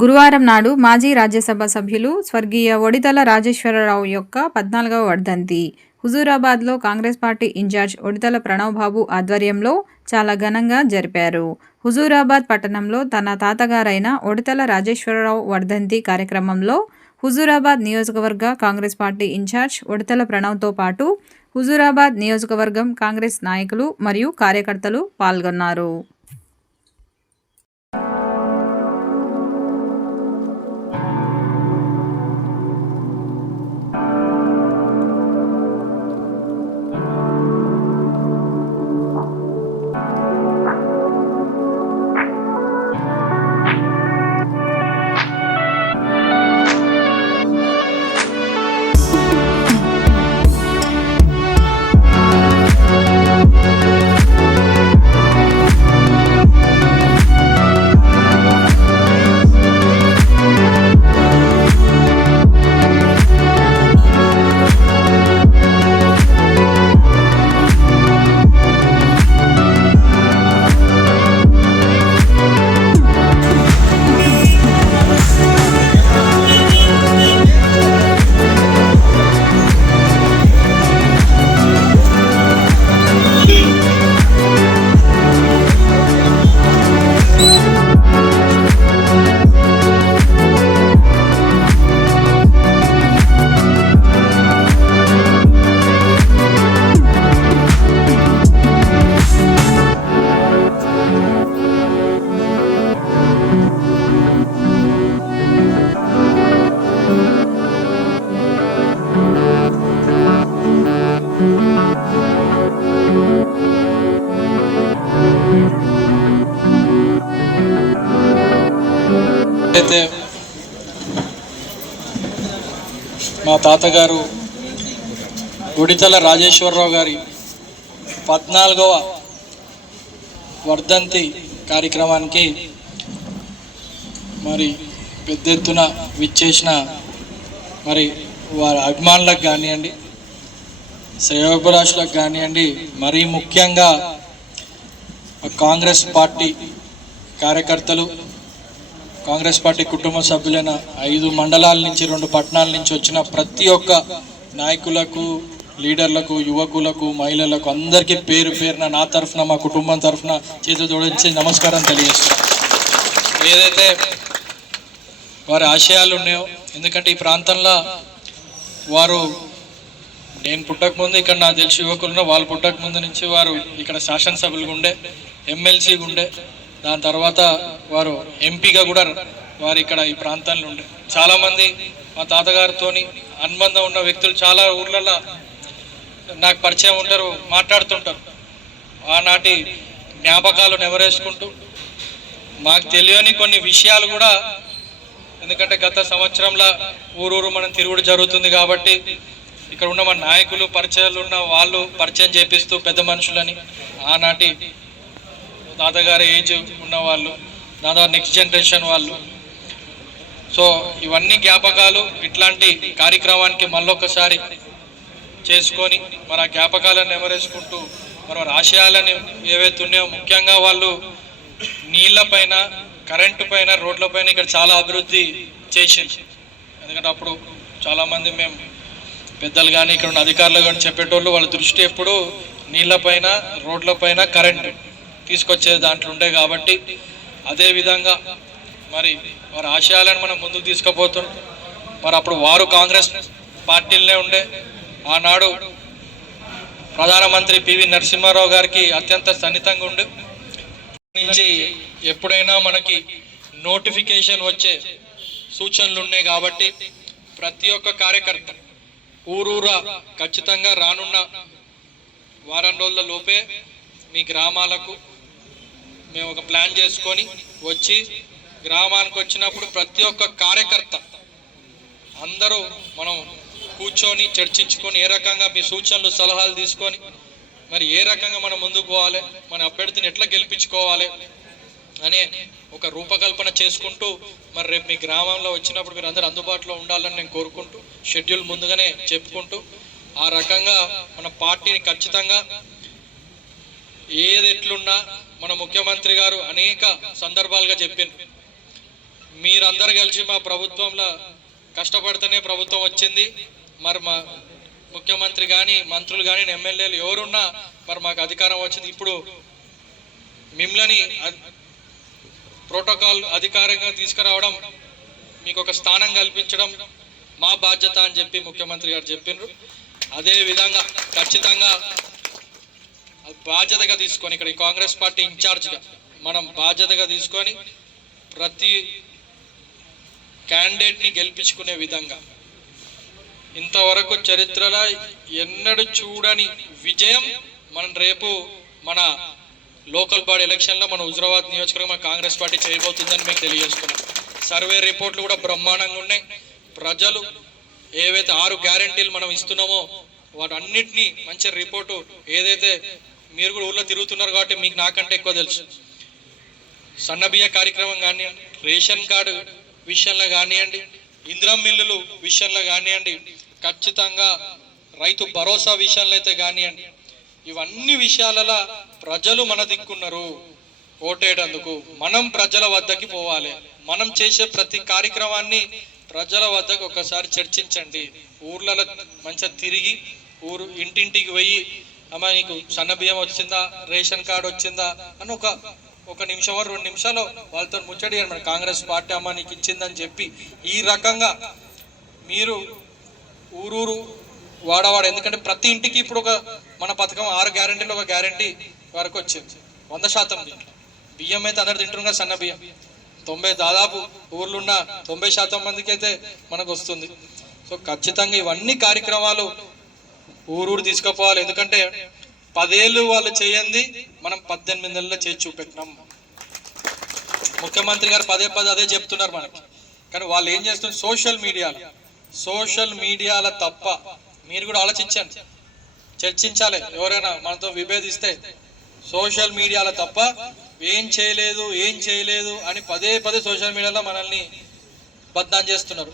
గురువారం నాడు మాజీ రాజ్యసభ సభ్యులు స్వర్గీయ ఒడితల రాజేశ్వరరావు యొక్క 14వ వర్ధంతి హుజూరాబాద్లో కాంగ్రెస్ పార్టీ ఇన్ఛార్జ్ ఒడితల ప్రణవ్ బాబు ఆధ్వర్యంలో చాలా ఘనంగా జరిపారు. హుజూరాబాద్ పట్టణంలో తన తాతగారైన ఒడితల రాజేశ్వరరావు వర్ధంతి కార్యక్రమంలో హుజూరాబాద్ నియోజకవర్గ కాంగ్రెస్ పార్టీ ఇన్ఛార్జ్ ఒడితల ప్రణవ్తో పాటు హుజూరాబాద్ నియోజకవర్గం కాంగ్రెస్ నాయకులు మరియు కార్యకర్తలు పాల్గొన్నారు. అయితే మా తాతగారు ఒడితల రాజేశ్వరరావు గారి 14వ వర్ధంతి కార్యక్రమానికి మరి పెద్ద ఎత్తున విచ్చేసిన మరి వారి అభిమానులకు కానివ్వండి, శ్రేయోభిలాషులకు కానివ్వండి, మరీ ముఖ్యంగా కాంగ్రెస్ పార్టీ కార్యకర్తలు, కాంగ్రెస్ పార్టీ కుటుంబ సభ్యులైన 5 మండలాల నుంచి 2 పట్టణాల నుంచి వచ్చిన ప్రతి ఒక్క నాయకులకు, లీడర్లకు, యువకులకు, మహిళలకు అందరికీ పేరు పేరున నా తరఫున, మా కుటుంబం తరఫున చేతులు జోడించి నమస్కారం తెలియజేస్తున్నాం. ఏదైతే వారి ఆశయాలు ఉన్నాయో, ఎందుకంటే ఈ ప్రాంతంలో వారు, నేను పుట్టకముందు ఇక్కడ నాకు తెలిసి యువకులున్న, వాళ్ళు పుట్టకముందు నుంచి వారు ఇక్కడ శాసనసభ్యులుగా ఉండే, ఎమ్మెల్సీగా ఉండే, దాని తర్వాత వారు ఎంపీగా కూడా వారు ఇక్కడ ఈ ప్రాంతాల్లో ఉండే. చాలామంది మా తాతగారితో అనుబంధం ఉన్న వ్యక్తులు చాలా ఊర్లలో నాకు పరిచయం ఉంటారు, మాట్లాడుతుంటారు. ఆనాటి జ్ఞాపకాలు నెవరేసుకుంటూ మాకు తెలియని కొన్ని విషయాలు కూడా, ఎందుకంటే గత సంవత్సరంలో ఊరూరు మనం తిరుగుడు జరుగుతుంది కాబట్టి ఇక్కడ ఉన్న మన నాయకులు, పరిచయాలు ఉన్న వాళ్ళు పరిచయం చేపిస్తూ పెద్ద మనుషులని, ఆనాటి తాతగారి ఏజ్ ఉన్న వాళ్ళు, దాదాపు నెక్స్ట్ జనరేషన్ వాళ్ళు. సో ఇవన్నీ జ్ఞాపకాలు ఇట్లాంటి కార్యక్రమానికి మళ్ళొకసారి చేసుకొని మరి ఆ జ్ఞాపకాలను నెమరేసుకుంటూ మరి వారి ఆశయాలను ఏవైతే ఉన్నాయో, ముఖ్యంగా వాళ్ళు నీళ్ళపైన, కరెంటు పైన, రోడ్లపైన ఇక్కడ చాలా అభివృద్ధి చేసింది. ఎందుకంటే అప్పుడు చాలామంది మేము పెద్దలు కానీ ఇక్కడ ఉన్న అధికారులు కానీ చెప్పేటోళ్ళు, వాళ్ళ దృష్టి ఎప్పుడు నీళ్ళపైన, రోడ్లపైన కరెంటు తీసుకొచ్చే దాంట్లో ఉండే కాబట్టి అదేవిధంగా మరి వారి ఆశయాలను మనం ముందుకు తీసుకుపోతున్నాం. మరి అప్పుడు వారు కాంగ్రెస్ పార్టీలనే ఉండే. ఆనాడు ప్రధానమంత్రి పివి నరసింహారావు గారికి అత్యంత సన్నిహితంగా ఉండే నుంచి ఎప్పుడైనా మనకి నోటిఫికేషన్ వచ్చే సూచనలు ఉన్నాయి కాబట్టి ప్రతి ఒక్క కార్యకర్త ఊరూరా ఖచ్చితంగా రానున్న వారం రోజుల లోపే మీ గ్రామాలకు మేము ఒక ప్లాన్ చేసుకొని వచ్చి, గ్రామానికి వచ్చినప్పుడు ప్రతి ఒక్క కార్యకర్త అందరూ మనం కూర్చొని చర్చించుకొని ఏ రకంగా మీ సూచనలు, సలహాలు తీసుకొని మరి ఏ రకంగా మనం ముందుకు పోవాలి, మన అభ్యర్థిని ఎట్లా గెలిపించుకోవాలి అనే ఒక రూపకల్పన చేసుకుంటూ మరి రేపు మీ గ్రామంలో వచ్చినప్పుడు మీరు అందరూ అందుబాటులో ఉండాలని నేను కోరుకుంటూ, షెడ్యూల్ ముందుగానే చెప్పుకుంటూ ఆ రకంగా మన పార్టీని ఖచ్చితంగా ఏది ఎట్లున్నా మన ముఖ్యమంత్రి గారు అనేక సందర్భాలుగా చెప్పింది, మీరందరూ కలిసి మా ప్రభుత్వంలో కష్టపడితేనే ప్రభుత్వం వచ్చింది. మరి మా ముఖ్యమంత్రి కానీ మంత్రులు కానీ ఎమ్మెల్యేలు ఎవరున్నా మరి మాకు అధికారం వచ్చింది. ఇప్పుడు మిమ్మల్ని ప్రోటోకాల్ అధికారంగా తీసుకురావడం, మీకు ఒక స్థానం కల్పించడం మా బాధ్యత అని చెప్పి ముఖ్యమంత్రి గారు చెప్పినారు. అదే విధంగా ఖచ్చితంగా బాధ్యతగా తీసుకొని ఇక్కడ కాంగ్రెస్ పార్టీ ఇన్ఛార్జ్గా మనం బాధ్యతగా తీసుకొని ప్రతి క్యాండిడేట్ని గెలిపించుకునే విధంగా ఇంతవరకు చరిత్రలో ఎన్నడూ చూడని విజయం మనం రేపు మన లోకల్ బాడీ ఎలక్షన్లో మన హుజురాబాద్ నియోజకవర్గం కాంగ్రెస్ పార్టీ చేయబోతుందని మీకు తెలియజేస్తున్నాం. సర్వే రిపోర్ట్లు కూడా బ్రహ్మాండంగా ఉన్నాయి. ప్రజలు ఏవైతే 6 గ్యారెంటీలు మనం ఇస్తున్నామో వాటన్నిటినీ మంచి రిపోర్టు, ఏదైతే మీరు కూడా ఊళ్ళో తిరుగుతున్నారు కాబట్టి మీకు నాకంటే ఎక్కువ తెలుసు. సన్నబియ్య కార్యక్రమం కానివ్వండి, రేషన్ కార్డు విషయంలో కానివ్వండి, ఇందిరా మిల్లులు విషయంలో కానివ్వండి, ఖచ్చితంగా రైతు భరోసా విషయంలో అయితే కానివ్వండి, ఇవన్నీ విషయాలలో ప్రజలు మన దిక్కున్నారు. ఓటేటందుకు మనం ప్రజల వద్దకి పోవాలి. మనం చేసే ప్రతి కార్యక్రమాన్ని ప్రజల వద్దకు ఒకసారి చర్చించండి. ఊర్లలో మంచిగా తిరిగి ఊరు ఇంటింటికి పోయి అమ్మ నీకు సన్న బియ్యం వచ్చిందా, రేషన్ కార్డు వచ్చిందా అని ఒక నిమిషం 2 నిమిషాలు వాళ్ళతో ముచ్చడి మన కాంగ్రెస్ పార్టీ అమ్మ నీకు ఇచ్చిందని చెప్పి ఈ రకంగా మీరు ఊరూరు వాడవాడ, ఎందుకంటే ప్రతి ఇంటికి ఇప్పుడు మన పథకం 6 గ్యారెంటీలు ఒక గ్యారెంటీ వరకు వచ్చింది. 100% బియ్యం అయితే అందరు తింటున్నారు కదా, సన్న బియ్యం 90 దాదాపు ఊర్లున్న 90% మందికి అయితే మనకు వస్తుంది. సో ఖచ్చితంగా ఇవన్నీ కార్యక్రమాలు ఊరూరు తీసుకుపోవాలి. ఎందుకంటే 10 ఏళ్ళు వాళ్ళు చేయండి, మనం 18 నెలల్లో చేసి చూపెట్టినాం. ముఖ్యమంత్రి గారు పదే అదే చెప్తున్నారు మనకి. కానీ వాళ్ళు ఏం చేస్తున్నారు, సోషల్ మీడియాల తప్ప మీరు కూడా ఆలోచించండి, చర్చించాలి. ఎవరైనా మనతో విభేదిస్తే సోషల్ మీడియాల తప్ప ఏం చేయలేదు అని పదే సోషల్ మీడియాలో మనల్ని బద్నాం చేస్తున్నారు.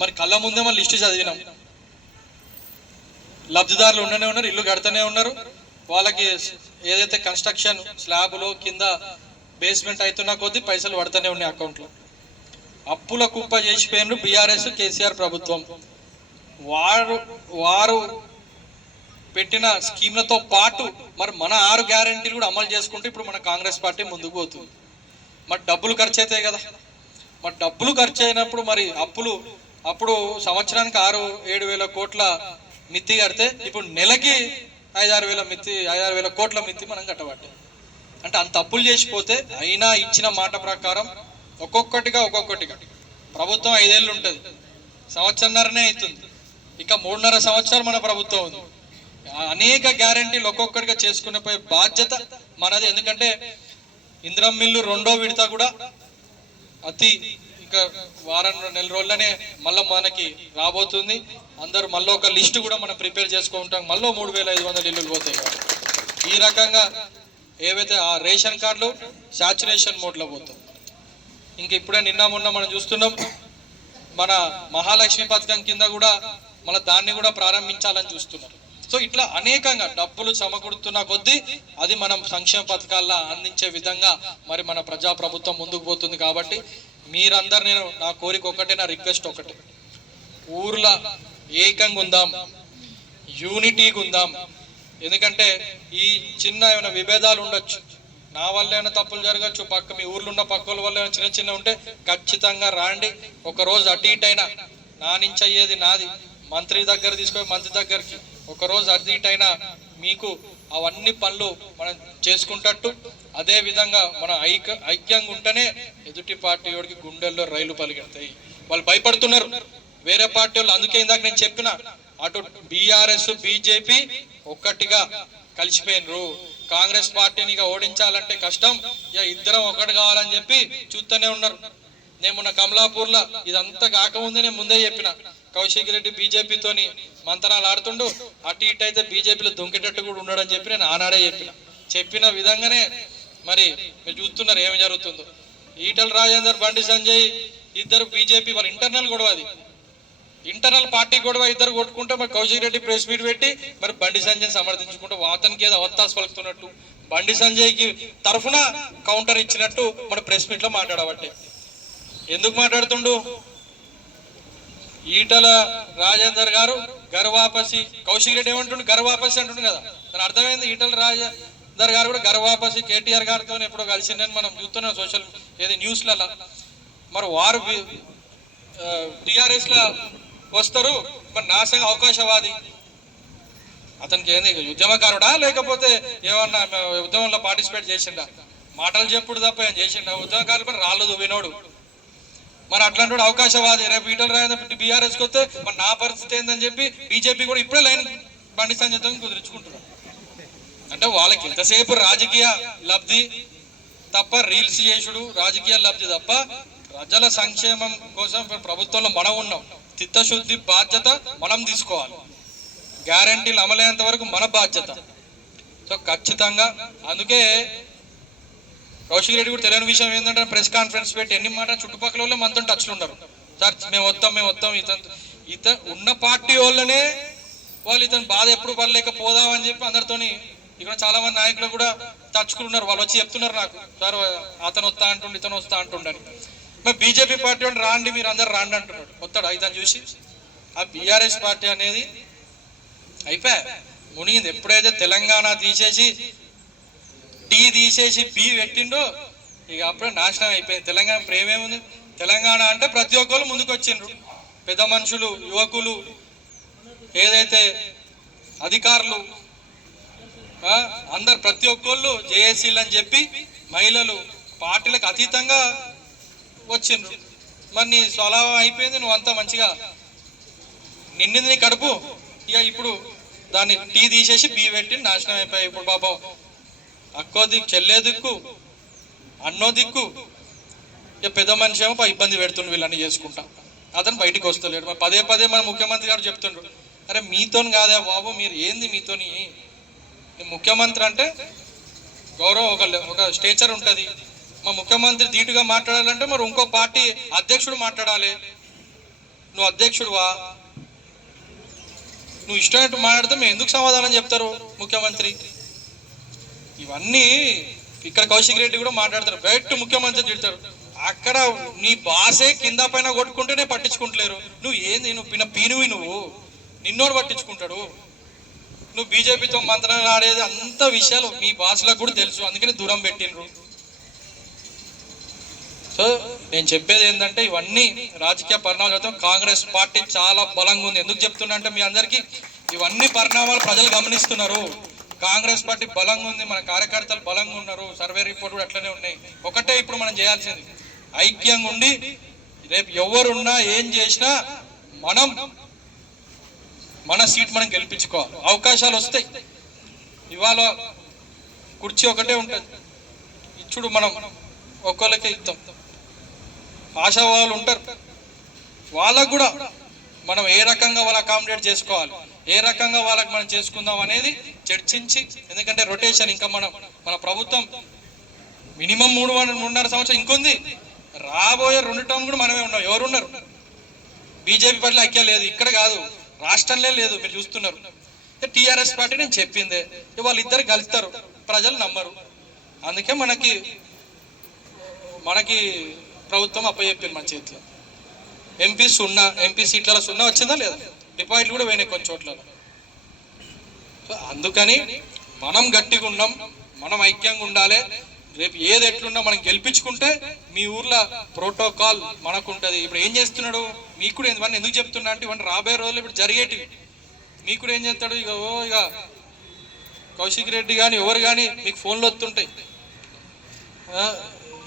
మరి కళ్ళ ముందే మన లిస్టు చదివినాం. లబ్ధిదారులు ఉండనే ఉన్నారు, ఇల్లు కడుతూనే ఉన్నారు. వాళ్ళకి ఏదైతే కన్స్ట్రక్షన్ స్లాబ్లో కింద బేస్మెంట్ అవుతున్నా కొద్దీ పైసలు పడుతూనే ఉన్నాయి అకౌంట్లో. అప్పుల కుప్ప చేసిపోయినారు బీఆర్ఎస్ కేసీఆర్ ప్రభుత్వం. వారు పెట్టిన స్కీమ్లతో పాటు మరి మన 6 గ్యారెంటీలు కూడా అమలు చేసుకుంటూ ఇప్పుడు మన కాంగ్రెస్ పార్టీ ముందుకు పోతుంది. మరి డబ్బులు ఖర్చు అవుతాయి కదా, మరి డబ్బులు ఖర్చు అయినప్పుడు మరి అప్పుడు సంవత్సరానికి 6-7 వేల కోట్ల మిత్తి కడితే ఇప్పుడు నెలకి 5-6 వేల కోట్ల మిత్తి మనం కట్టబట్టే. అంటే అంత అప్పులు చేసిపోతే అయినా ఇచ్చిన మాట ప్రకారం ఒక్కొక్కటిగా ప్రభుత్వం 5 ఏళ్ళు ఉంటుంది, సంవత్సరంన్నరనే అవుతుంది, ఇంకా 3.5 సంవత్సరాలు మన ప్రభుత్వం ఉంది. అనేక గ్యారెంటీలు ఒక్కొక్కటిగా చేసుకునే బాధ్యత మనది. ఎందుకంటే ఇందిరా మిల్లు 2వ విడత కూడా ఇంకా వారం 2 రోజులనే మళ్ళీ మనకి రాబోతుంది. అందరూ మళ్ళీ ఒక లిస్టు కూడా మనం ప్రిపేర్ చేసుకుంటాం. మళ్ళీ 3,500 ఇల్లులు పోతాయి. ఈ రకంగా ఏవైతే ఆ రేషన్ కార్డులు సాచురేషన్ మోడ్లో పోతాం. ఇంక ఇప్పుడే మొన్న మనం చూస్తున్నాం, మన మహాలక్ష్మి పథకం కింద కూడా మళ్ళీ దాన్ని కూడా ప్రారంభించాలని చూస్తున్నారు. సో ఇట్లా అనేకంగా డబ్బులు సమకూడుతున్న కొద్దీ అది మనం సంక్షేమ పథకాల్లో అందించే విధంగా మరి మన ప్రజాప్రభుత్వం ముందుకు పోతుంది. కాబట్టి మీరందరు, నా కోరిక ఒకటే, నా రిక్వెస్ట్ ఒకటే, ఊర్లో ఏకంగా ఉందాం, యూనిటీగా ఉందాం. ఎందుకంటే ఈ చిన్న ఏమైనా విభేదాలు ఉండొచ్చు, నా వల్ల ఏమైనా తప్పులు జరగచ్చు, మీ ఊర్లో ఉన్న పక్కల వల్ల ఏమైనా చిన్న ఉంటే ఖచ్చితంగా రాండి. ఒకరోజు అటు ఇటు అయినా నా నుంచి అయ్యేది నాది, మంత్రి దగ్గర తీసుకొని మంత్రి దగ్గరికి ఒకరోజు అటు ఇటు అయినా మీకు అవన్నీ పనులు మనం చేసుకుంటట్టు. అదే విధంగా మన ఐక్యంగా ఉంటేనే ఎదుటి పార్టీ వాడికి గుండెల్లో రైలు పలిగెడతాయి. వాళ్ళు భయపడుతున్నారు వేరే పార్టీ వాళ్ళు. అందుకే ఇందాక నేను చెప్పిన, అటు బీఆర్ఎస్ బీజేపీ ఒక్కటిగా కలిసిపోయినరు. కాంగ్రెస్ పార్టీని ఇక ఓడించాలంటే కష్టం, ఇక ఇద్దరం ఒకటి కావాలని చెప్పి చూస్తూనే ఉన్నారు. నేను మొన్న కమలాపూర్లో ఇదంతా కాకముందే నేను ముందే చెప్పిన, కౌశిక్ రెడ్డి బీజేపీతోని మంతనాలు ఆడుతుండు, అటు ఇటు అయితే బీజేపీలో దొంకేటట్టు కూడా ఉన్నాడని చెప్పి నేను ఆనాడే చెప్పిన విధంగానే మరి మీరు చూస్తున్నారు ఏమి జరుగుతుందో. ఈటల రాజేందర్, బండి సంజయ్ ఇద్దరు బీజేపీ వాళ్ళ ఇంటర్నల్ గొడవ, అది ఇంటర్నల్ పార్టీ గొడవ. ఇద్దరు కొట్టుకుంటే మరి కౌశిక్ రెడ్డి ప్రెస్ మీట్ పెట్టి మరి బండి సంజయ్ సమర్థించుకుంటూ అతనికి ఏదో అవత్తాసు పలుకుతున్నట్టు, బండి సంజయ్కి తరఫున కౌంటర్ ఇచ్చినట్టు మన ప్రెస్ మీట్లో మాట్లాడబట్టే. ఎందుకు మాట్లాడుతుండు? ఈటల రాజేందర్ గారు గర్వాపసి, కౌశిక్ రెడ్డి ఏమంటుండు గర్వాపసి అంటుండు కదా, దాని అర్థమైంది. ఈటల రాజేందర్ గారు కూడా గర్వాపసి కేటీఆర్ గారితో ఎప్పుడో కలిసిందని మనం చూస్తున్నాం సోషల్ ఏది న్యూస్లలో. మరి వారు టీఆర్ఎస్లో వస్తారు, మరి నాశంగా అవకాశవాది. అతనికి ఏంది ఉద్యమకారుడా లేకపోతే ఏమన్నా ఉద్యమంలో పార్టిసిపేట్ చేసిండా? మాటలు చెప్పుడు తప్ప ఏం చేసిండా? ఉద్యమకారులు మరి రాళ్ళు వినోడు. మరి అట్లాంటి అవకాశవాది. రేపు ఈటల రాజేందర్ బీఆర్ఎస్కి వస్తే మరి నా పరిస్థితి ఏందని చెప్పి బీజేపీ కూడా ఇప్పుడే లైన్ బండి సంజయ్ కుదుర్చుకుంటున్నారు. అంటే వాళ్ళకి ఎంతసేపు రాజకీయ లబ్ధి తప్ప, రీల్స్ చేసుడు రాజకీయ లబ్ధి తప్ప, ప్రజల సంక్షేమం కోసం ప్రభుత్వంలో మనం ఉన్నాం. చిత్తశుద్ధి బాధ్యత మనం తీసుకోవాలి. గ్యారంటీలు అమలయ్యేంత వరకు మన బాధ్యత. సో ఖచ్చితంగా అందుకే కౌశిక్ రెడ్డి కూడా తెలియని విషయం ఏంటంటే ప్రెస్ కాన్ఫరెన్స్ పెట్టి ఎన్ని మాట చుట్టుపక్కల వాళ్ళు మనతో టచ్లు ఉన్నారు. సార్ మేము వస్తాం ఇతను ఉన్న పార్టీ వాళ్ళనే వాళ్ళు ఇతను బాధ ఎప్పుడు పడలేకపోదామని చెప్పి అందరితోని ఇక్కడ చాలా మంది నాయకులు కూడా తచ్చుకున్నారు. వాళ్ళు వచ్చి చెప్తున్నారు నాకు, సార్ అతను వస్తా అంటుండు, ఇతను వస్తా అంటుండని. మరి బీజేపీ పార్టీ వాళ్ళు రాండి, మీరు అందరు రాండి అంటున్నాడు. వస్తాడు ఇతను చూసి. ఆ బీఆర్ఎస్ పార్టీ అనేది అయిపోయా మునిగింది. ఎప్పుడైతే తెలంగాణ తీసేసి టీ తీసేసి బి పెట్టిండో ఇక అప్పుడే నాశనం అయిపోయింది. తెలంగాణ ప్రేమేముంది? తెలంగాణ అంటే ప్రతి ఒక్కరు ముందుకు వచ్చిండ్రు. పెద్ద మనుషులు, యువకులు, ఏదైతే అధికారులు అందరు ప్రతి ఒక్కళ్ళు జేఏసీలు అని చెప్పి మహిళలు పార్టీలకు అతీతంగా వచ్చిండ్రు. మరి నీ స్వభావం అయిపోయింది, నువ్వు అంతా మంచిగా నిండింది నీ కడుపు. ఇక ఇప్పుడు దాన్ని టీ తీసేసి బి పెట్టి నాశనం అయిపోయాయి. ఇప్పుడు పాపం అక్కో దిక్కు, చెల్లే దిక్కు, అన్నో దిక్కు, ఇక పెద్ద మనిషి ఏమో ఇబ్బంది పెడుతుండ్రు వీళ్ళని చేసుకుంటా. అతను బయటికి వస్తలేడు. మరి పదే పదే మన ముఖ్యమంత్రి గారు చెప్తుండ్రు, అరే మీతోని కాదా బాబు, మీరు ఏంది మీతోని? ముఖ్యమంత్రి అంటే గౌరవం, ఒక స్టేచర్ ఉంటుంది. మా ముఖ్యమంత్రి ధీటుగా మాట్లాడాలంటే మరి ఇంకో పార్టీ అధ్యక్షుడు మాట్లాడాలి. నువ్వు అధ్యక్షుడువా? నువ్వు ఇష్టమైనట్టు మాట్లాడితే మేము ఎందుకు సమాధానం చెప్తారు ముఖ్యమంత్రి? ఇవన్నీ ఇక్కడ కౌశిక్ రెడ్డి కూడా మాట్లాడతారు, బయట ముఖ్యమంత్రి తిడతారు. అక్కడ నీ బాసే కింద పైన కొట్టుకుంటేనే పట్టించుకుంటలేరు. నువ్వు ఏంది? నువ్వు పీనువి, నువ్వు నిన్నోడు పట్టించుకుంటాడు. నువ్వు బీజేపీతో మంత్రాలు ఆడేది అంత విషయాలు మీ బాసులకు కూడా తెలుసు, అందుకని దూరం పెట్టినరు. సో నేను చెప్పేది ఏంటంటే ఇవన్నీ రాజకీయ పరిణామాలతో కాంగ్రెస్ పార్టీ చాలా బలంగా ఉంది. ఎందుకు చెప్తున్నా అంటే మీ అందరికీ ఇవన్నీ పరిణామాలు ప్రజలు గమనిస్తున్నారు. కాంగ్రెస్ పార్టీ బలంగా ఉంది, మన కార్యకర్తలు బలంగా ఉన్నారు, సర్వే రిపోర్ట్ కూడా అట్లనే ఉన్నాయి. ఒకటే ఇప్పుడు మనం చేయాల్సింది ఐక్యంగా ఉండి రేపు ఎవరున్నా ఏం చేసినా మనం మన సీట్ మనం గెలిపించుకోవాలి. అవకాశాలు వస్తాయి. ఇవాళ కుర్చీ ఒకటే ఉంటుంది, ఇచ్చుడు మనం ఒక్కొక్కరికే ఇస్తాం. ఆశావాళ్ళు ఉంటారు, వాళ్ళకు కూడా మనం ఏ రకంగా వాళ్ళ అకామిడేట్ చేసుకోవాలి, ఏ రకంగా వాళ్ళకి మనం చేసుకుందాం అనేది చర్చించి, ఎందుకంటే రొటేషన్ ఇంకా మన ప్రభుత్వం మినిమం 3.5 సంవత్సరం ఇంకొంది. రాబోయే 2 టర్మ్ కూడా మనమే ఉన్నాం. ఎవరున్నారు? బీజేపీ పట్ల ఐక్యం లేదు, ఇక్కడ కాదు రాష్ట్రంలో లేదు, మీరు చూస్తున్నారు. టీఆర్ఎస్ పార్టీ నేను చెప్పిందే, వాళ్ళిద్దరు కలుస్తారు, ప్రజలు నమ్మరు. అందుకే మనకి ప్రభుత్వం అప్పచెప్పింది మన చేతిలో. ఎంపీ సీట్లలో 0 వచ్చిందా లేదా? డిపాజిట్లు కూడా పోయినాయి కొన్ని చోట్ల. సో అందుకని మనం గట్టిగా ఉన్నాం, మనం ఐక్యంగా ఉండాలి. రేపు ఏది ఎట్లున్నా మనం గెలిపించుకుంటే మీ ఊర్లో ప్రోటోకాల్ మనకు ఉంటుంది. ఇప్పుడు ఏం చేస్తున్నాడు మీకు కూడా ఇవన్నీ ఎందుకు చెప్తున్నా అంటే ఇవన్నీ రాబోయే రోజులు ఇప్పుడు జరిగేటివి. మీకు కూడా ఏం చేస్తాడు, ఇక కౌశిక్ రెడ్డి కానీ ఎవరు కానీ మీకు ఫోన్లు వస్తుంటాయి,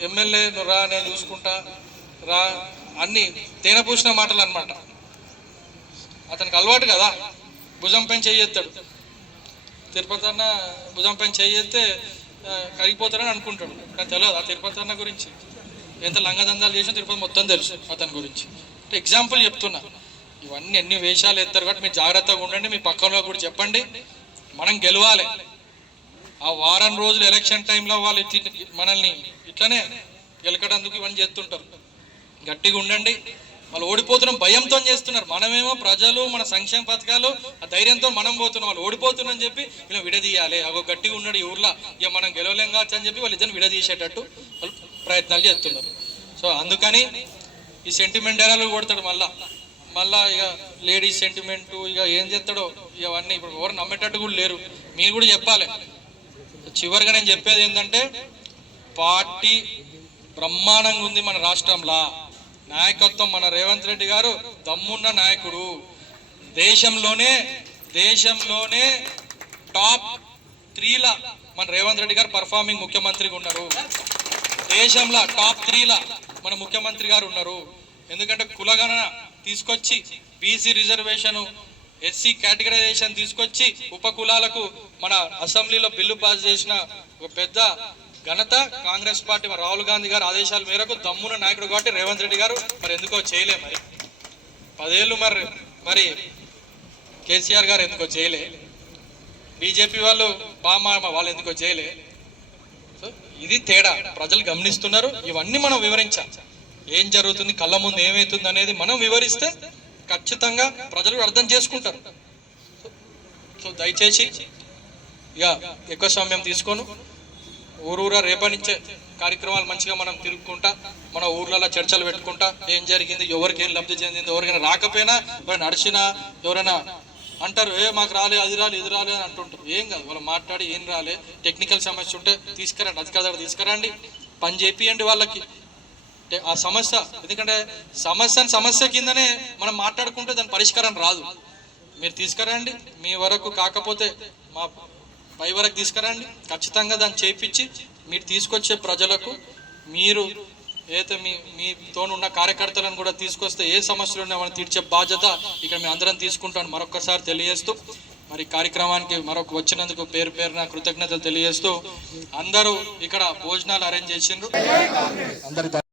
ఎమ్మెల్యే నువ్వు రా, నేను చూసుకుంటా రా, అన్నీ తేనె పూసిన మాటలు అనమాట. అతనికి అలవాటు కదా, భుజం పైన చెయ్యేస్తాడు. తిరుపతి అన్న భుజం పైన చెయ్యేస్తే కరిగిపోతారని అనుకుంటాడు, కానీ తెలియదు ఆ తిరుపతి అన్న గురించి. ఎంత లంగదందాలు చేసినా తిరుపతి మొత్తం తెలుసు అతని గురించి. అంటే ఎగ్జాంపుల్ చెప్తున్నా. ఇవన్నీ ఎన్ని వేషాలు ఎత్తారు కాబట్టి మీరు జాగ్రత్తగా ఉండండి. మీ పక్కన కూడా చెప్పండి, మనం గెలవాలి. ఆ వారం రోజులు ఎలక్షన్ టైంలో వాళ్ళు మనల్ని ఇట్లనే గెలకడందుకు ఇవన్నీ చేస్తుంటారు. గట్టిగా ఉండండి. వాళ్ళు ఓడిపోతున్నాం భయంతో చేస్తున్నారు. మనమేమో ప్రజలు, మన సంక్షేమ పథకాలు, ఆ ధైర్యంతో మనం పోతున్నాం. వాళ్ళు ఓడిపోతున్నారని చెప్పి ఇలా విడదీయాలి. అగో గట్టిగా ఉన్నాడు ఈ ఊర్లో, ఇక మనం గెలవలేం కావచ్చు అని చెప్పి వాళ్ళు ఇద్దరు విడదీసేటట్టు వాళ్ళు ప్రయత్నాలు చేస్తున్నారు. సో అందుకని ఈ సెంటిమెంట్ డైలాగ్ కొడతాడు మళ్ళా ఇక లేడీస్ సెంటిమెంటు ఇక ఏం చేస్తాడో ఇవన్నీ ఇప్పుడు ఎవరు నమ్మేటట్టు కూడా లేరు. మీరు కూడా చెప్పాలి. చివరిగా నేను చెప్పేది ఏంటంటే పార్టీ బ్రహ్మాండంగా ఉంది మన రాష్ట్రంలో. నాయకత్వం మన రేవంత్ రెడ్డి గారు దమ్మున్న నాయకుడు. దేశంలోనే టాప్ 3లా మన రేవంత్ రెడ్డి గారు పర్ఫార్మింగ్ ముఖ్యమంత్రిగా ఉన్నారు. దేశంలో టాప్ 3లా మన ముఖ్యమంత్రి గారు ఉన్నారు. ఎందుకంటే కులగణన తీసుకొచ్చి బీసీ రిజర్వేషన్, ఎస్సీ కేటగరైజేషన్ తీసుకొచ్చి ఉపకులాలకు మన అసెంబ్లీలో బిల్లు పాస్ చేసిన ఒక పెద్ద ఘనత కాంగ్రెస్ పార్టీ. మరి రాహుల్ గాంధీ గారు ఆదేశాల మేరకు దమ్మున నాయకుడు కాబట్టి రేవంత్ రెడ్డి గారు మరి ఎందుకో చేయలే. మరి 10 ఏళ్ళు మరి కేసీఆర్ గారు ఎందుకో చేయలే. బీజేపీ వాళ్ళు వాళ్ళు ఎందుకో చేయలే. సో ఇది తేడా ప్రజలు గమనిస్తున్నారు. ఇవన్నీ మనం వివరించాలి. ఏం జరుగుతుంది, కళ్ళ ముందు ఏమవుతుంది అనేది మనం వివరిస్తే ఖచ్చితంగా ప్రజలు అర్థం చేసుకుంటారు. సో దయచేసి ఇక ఎక్కువ సమయం తీసుకొని ఊరూరా రేపటి నుంచే కార్యక్రమాలు మంచిగా మనం తిరుగుకుంటా మన ఊర్లలో చర్చలు పెట్టుకుంటా ఏం జరిగింది, ఎవరికి ఏం లబ్ధి చెందింది, ఎవరికైనా రాకపోయినా ఎవరైనా నడిచినా ఎవరైనా అంటారు మాకు రాలే అది రాలే ఇది రాలే అని అంటుంటారు. ఏం కాదు, వాళ్ళు మాట్లాడి ఏం రాలే, టెక్నికల్ సమస్య ఉంటే తీసుకురండి, అధికారులు తీసుకురండి, పని చేపియండి వాళ్ళకి ఆ సమస్య. ఎందుకంటే సమస్య కిందనే మనం మాట్లాడుకుంటే దాని పరిష్కారం రాదు. మీరు తీసుకురండి, మీ వరకు కాకపోతే మా పై వరకు తీసుకురండి, ఖచ్చితంగా దాన్ని చేయించి మీరు తీసుకొచ్చే ప్రజలకు మీరు ఏదైతే మీతో ఉన్న కార్యకర్తలను కూడా తీసుకొస్తే ఏ సమస్యలు ఉన్నాయని తీర్చే బాధ్యత ఇక్కడ మేము అందరం తీసుకుంటాను మరొకసారి తెలియజేస్తూ, మరి కార్యక్రమానికి మరొక వచ్చినందుకు పేరున కృతజ్ఞతలు తెలియజేస్తూ అందరూ ఇక్కడ భోజనాలు అరేంజ్ చేసిండ్రు. అందరి